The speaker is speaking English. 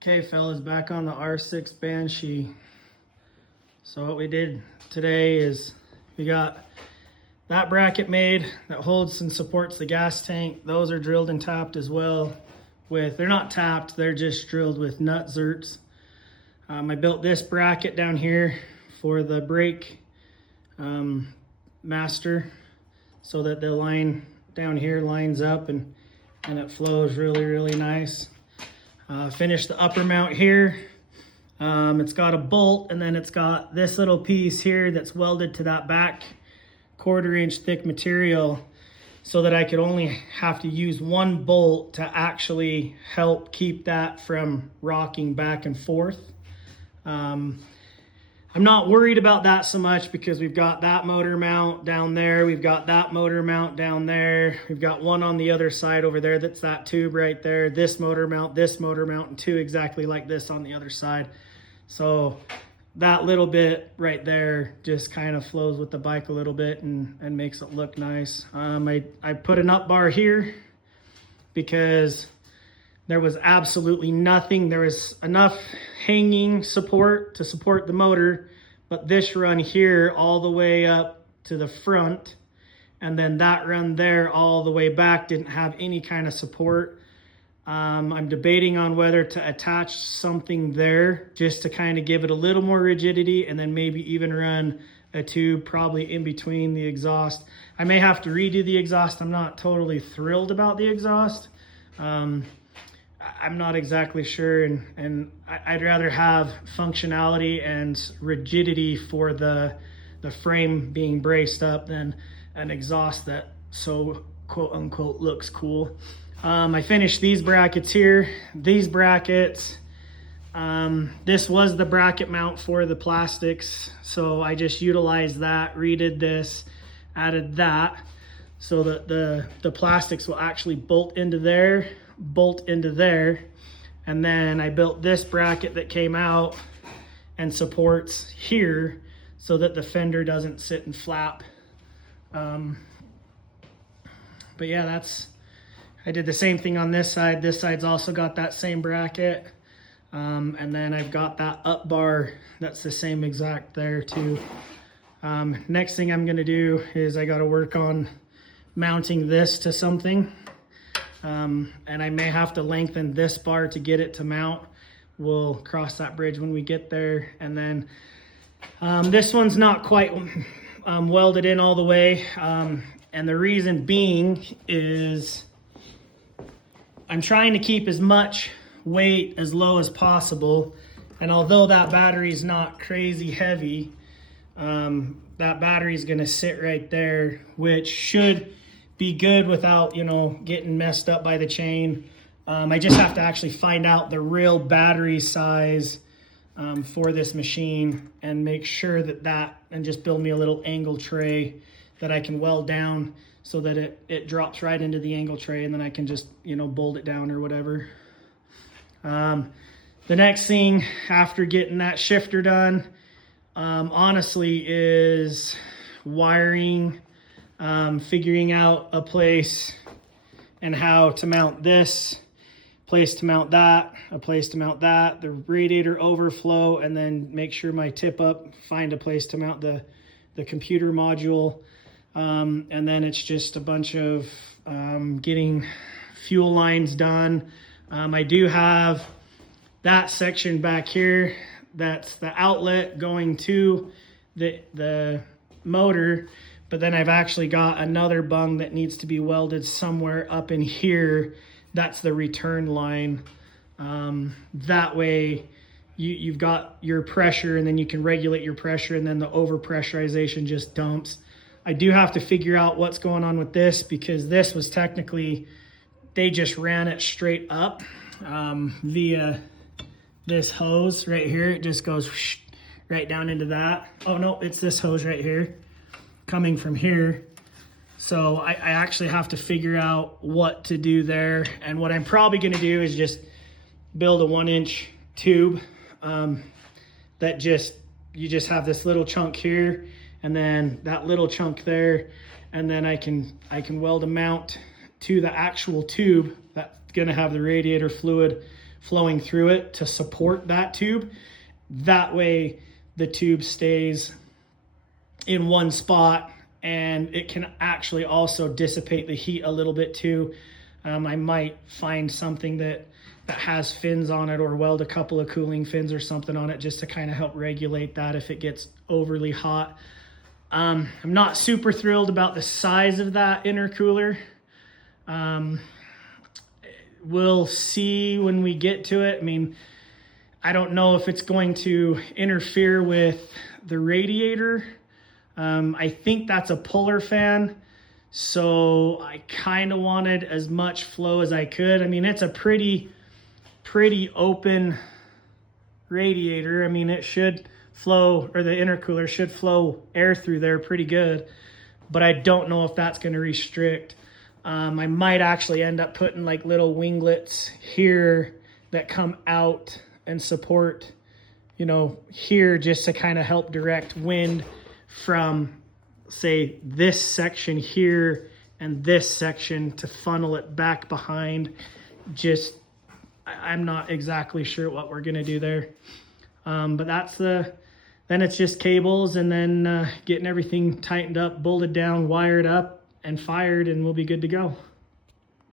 Okay, fellas, back on the R6 Banshee. So what we did today is we got that bracket made that holds and supports the gas tank. Those are drilled and tapped as well. They're not tapped, they're just drilled with nut zerts. I built this bracket down here for the brake master so that the line down here lines up and it flows really nice. Finished the upper mount here. It's got a bolt, and then it's got this little piece here that's welded to that back 1/4 inch thick material so that I could only have to use one bolt to actually help keep that from rocking back and forth. I'm not worried about that so much because we've got that motor mount down there. We've got that motor mount down there. We've got one on the other side over there. That's that tube right there. This motor mount, and two exactly like this on the other side. So that little bit right there just kind of flows with the bike a little bit and makes it look nice. I put an up bar here because there was absolutely nothing. There was enough hanging support to support the motor, but this run here all the way up to the front, and then that run there all the way back didn't have any kind of support. I'm debating on whether to attach something there just to kind of give it a little more rigidity, and then maybe even run a tube probably in between the exhaust. I may have to redo the exhaust. I'm not totally thrilled about the exhaust. I'm not exactly sure, and I'd rather have functionality and rigidity for the frame being braced up than an exhaust that so quote unquote looks cool. I finished these brackets here. These brackets, this was the bracket mount for the plastics, so I just utilized that, redid this, added that, so that the plastics will actually bolt into there, and then I built this bracket that came out and supports here so that the fender doesn't sit and flap. But yeah, I did the same thing on this side. This side's also got that same bracket. And then I've got that up bar that's the same exact there too. Next thing I'm gonna do is I gotta work on mounting this to something. And I may have to lengthen this bar to get it to mount. We'll cross that bridge when we get there. And then this one's not quite welded in all the way. And the reason being is I'm trying to keep as much weight as low as possible. And although that battery is not crazy heavy, that battery is gonna sit right there, which should be good without, getting messed up by the chain. I just have to actually find out the real battery size for this machine and make sure and just build me a little angle tray that I can weld down so that it drops right into the angle tray, and then I can just, bolt it down or whatever. The next thing after getting that shifter done, honestly, is wiring, figuring out a place and how to mount this, place to mount that, a place to mount that, the radiator overflow, and then make sure my tip up, find a place to mount the computer module. And then it's just a bunch of getting fuel lines done. I do have that section back here. That's the outlet going to the motor. But then I've actually got another bung that needs to be welded somewhere up in here. That's the return line. That way you've got your pressure, and then you can regulate your pressure, and then the overpressurization just dumps. I do have to figure out what's going on with this, because this was technically, they just ran it straight up via this hose right here. It just goes right down into that. Oh no, it's this hose right here coming from here. So I actually have to figure out what to do there. And what I'm probably gonna do is just build a 1-inch tube that you just have this little chunk here, and then that little chunk there, and then I can weld a mount to the actual tube that's gonna have the radiator fluid flowing through it to support that tube. That way the tube stays in one spot, and it can actually also dissipate the heat a little bit too. I might find something that has fins on it, or weld a couple of cooling fins or something on it, just to kind of help regulate that if it gets overly hot. I'm not super thrilled about the size of that intercooler. We'll see when we get to it. I mean, I don't know if it's going to interfere with the radiator. I think that's a puller fan, so I kind of wanted as much flow as I could. I mean, it's a pretty open radiator. I mean, it should flow, or the intercooler should flow air through there pretty good, but I don't know if that's going to restrict. I might actually end up putting like little winglets here that come out and support, you know, here, just to kind of help direct wind from, say, this section here and this section to funnel it back behind. Just, I'm not exactly sure what we're gonna do there. But that's then it's just cables, and then getting everything tightened up, bolted down, wired up, and fired, and we'll be good to go.